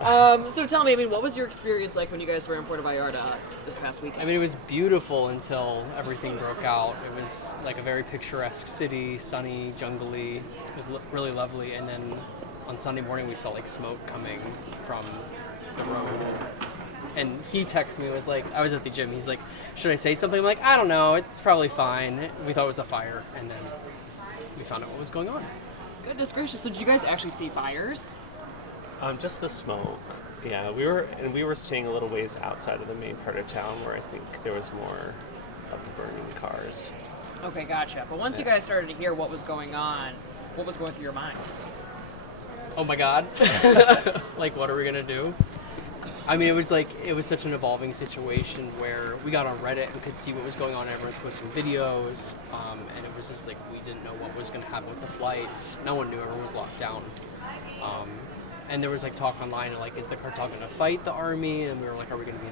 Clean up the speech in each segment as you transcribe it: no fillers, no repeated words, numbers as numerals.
So tell me, what was your experience like when you guys were in Puerto Vallarta this past weekend? It was beautiful until everything broke out. It was like a very picturesque city, sunny, jungly. It was really lovely. And then on Sunday morning, we saw like smoke coming from the road. And he texted me, was like, I was at the gym. He's like, should I say something? I'm like, I don't know. It's probably fine. We thought it was a fire. And then we found out what was going on. Goodness gracious. So did you guys actually see fires? Just the smoke. Yeah, we were staying a little ways outside of the main part of town where I think there was more of the burning cars. Okay, gotcha. But once you guys started to hear what was going on, what was going through your minds? Oh my God. Like, what are we gonna do? It was such an evolving situation where we got on Reddit and could see what was going on. Everyone's posting videos, and it was just like we didn't know what was gonna happen with the flights. No one knew. Everyone was locked down. And there was like talk online like, is the cartel going to fight the army? And we were like, are we going to be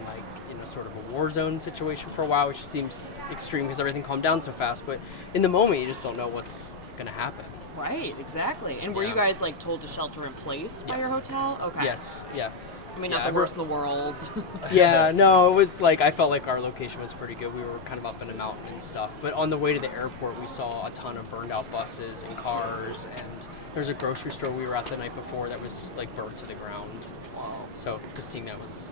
in a sort of a war zone situation for a while, which seems extreme because everything calmed down so fast. But in the moment, you just don't know what's going to happen. Right, exactly. And were you guys like told to shelter in place by your hotel? Okay. Yes. Not the worst in the world. Yeah, no, it was like, I felt like our location was pretty good. We were kind of up in a mountain and stuff. But on the way to the airport, we saw a ton of burned out buses and cars, and there's a grocery store we were at the night before that was like burnt to the ground. Wow. So just seeing that was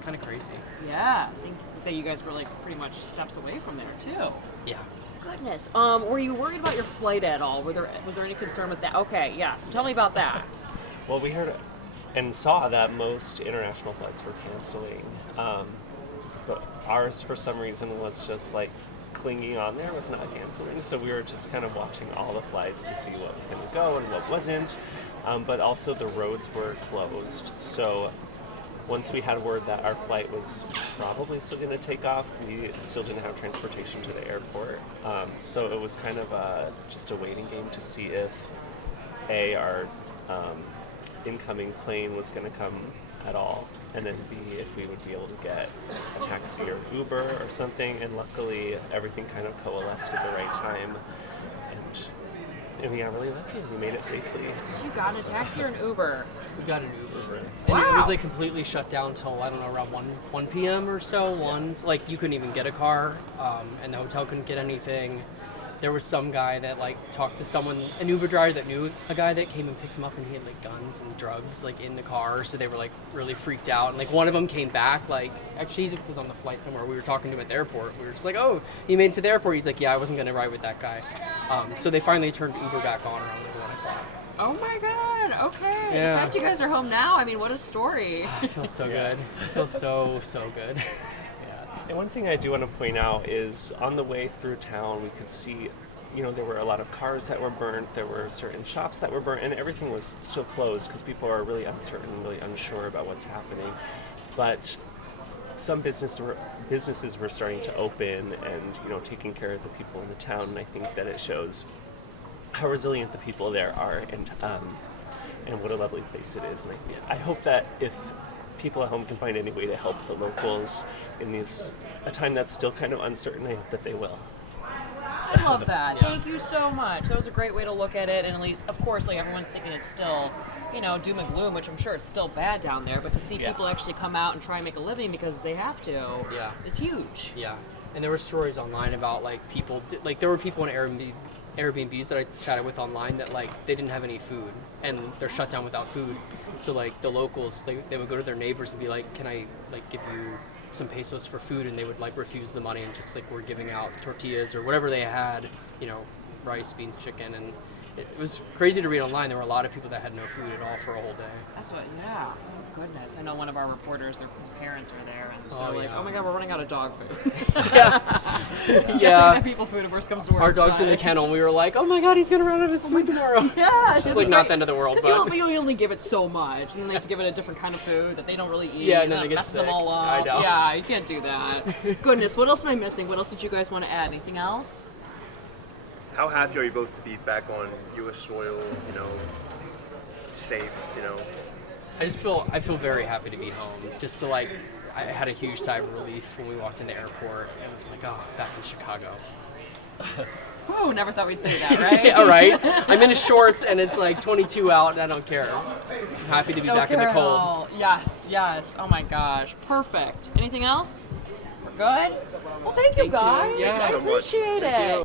kind of crazy. Yeah, I think that you guys were like pretty much steps away from there too. Yeah. Goodness. Were you worried about your flight at all? Was there any concern with that? Okay, yeah. So tell me about that. Well, we heard and saw that most international flights were canceling, but ours for some reason was just like clinging on there, was not canceling. So we were just kind of watching all the flights to see what was going to go and what wasn't. But also the roads were closed. So once we had word that our flight was probably still going to take off, we still didn't have transportation to the airport. So it was kind of just a waiting game to see if our incoming plane was going to come at all, and then B, if we would be able to get a taxi or Uber or something. And luckily everything kind of coalesced at the right time, and we got really lucky. We made it safely. So you got a taxi or an Uber? We got an Uber. Wow. And it was like completely shut down till, I don't know, around 1 p.m. or so. Like you couldn't even get a car, and the hotel couldn't get anything. There was some guy that like talked to someone, an Uber driver that knew a guy that came and picked him up, and he had like guns and drugs like in the car, so they were like really freaked out. And like one of them came back, like actually he was on the flight somewhere. We were talking to him at the airport. We were just like, oh, he made it to the airport. He's like, yeah, I wasn't gonna ride with that guy. So they finally turned Uber back on around like 1 o'clock. Oh my God. Okay. Yeah. In fact, you guys are home now. What a story. It feels so good. It feels so good. And one thing I do want to point out is on the way through town, we could see, there were a lot of cars that were burnt, there were certain shops that were burnt, and everything was still closed because people are really uncertain, really unsure about what's happening. But some businesses were starting to open and, taking care of the people in the town, and I think that it shows how resilient the people there are, and what a lovely place it is. And I hope that if people at home can find any way to help the locals in a time that's still kind of uncertain, I hope that they will. I love that. Yeah. Thank you so much. That was a great way to look at it. And at least, of course, like everyone's thinking it's still, doom and gloom, which I'm sure it's still bad down there. But to see people actually come out and try and make a living because they have to, is huge. Yeah. And there were stories online about like people, like there were people in Airbnbs that I chatted with online that like they didn't have any food and they're shut down without food. So like the locals, they would go to their neighbors and be like, can I like give you some pesos for food? And they would like refuse the money and just like were giving out tortillas or whatever they had, rice, beans, chicken. And it was crazy to read online. There were a lot of people that had no food at all for a whole day. That's what, yeah. Oh, goodness. I know one of our reporters, his parents were there, and they're like, oh my God, we're running out of dog food. Yeah. People food if worst comes to worst. Our dog's in the kennel, and we were like, oh my God, he's going to run out of food tomorrow. Yeah. It's like not the end of the world. Because you only give it so much, and then they have to give it a different kind of food that they don't really eat. Yeah, and then they get mess sick. Them all up. I know. Yeah, you can't do that. Goodness, what else am I missing? What else did you guys want to add? Anything else? How happy are you both to be back on U.S. soil, safe, I feel very happy to be home. Just to like, I had a huge sigh of relief when we walked in the airport and it was like, oh, back in Chicago. Whew, never thought we'd say that, right? Yeah, right. I'm in shorts and it's like 22 out and I don't care. I'm happy to be back in the cold. Yes, yes. Oh my gosh. Perfect. Anything else? We're good? Well, thank you you. guys. Yeah. I so much. appreciate Thank it. you.